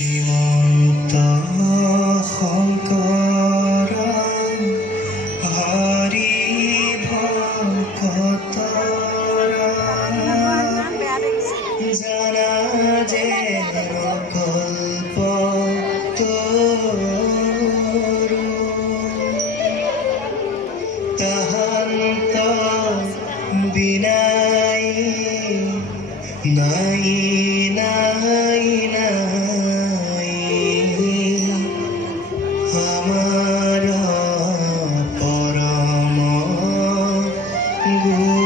শ্ৰীমন্ত শংকৰ হৰি ভকতৰ জানা যে কল্প তৰু তাহান্ত বিনাই নাই নাই নাই আমাৰ পৰম গুৰু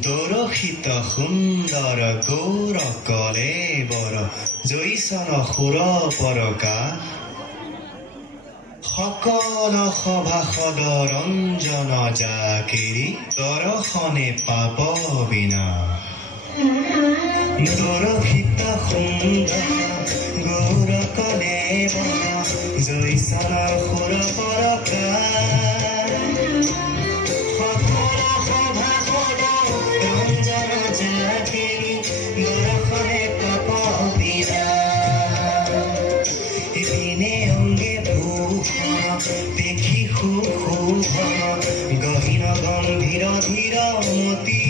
দৰশিত সুন্দৰ গৌৰ কলে বৰ জৈচন সুৰ পৰকা সকল সভাসদ ৰঞ্জন জাকিৰি দৰ্শনে পাপ বিনা দৰশিত সুন্দৰ গৌৰ কলে বৰ জৈচন সুৰ পৰকা দেখি গহীন গম্ভীৰ ধীৰ মতি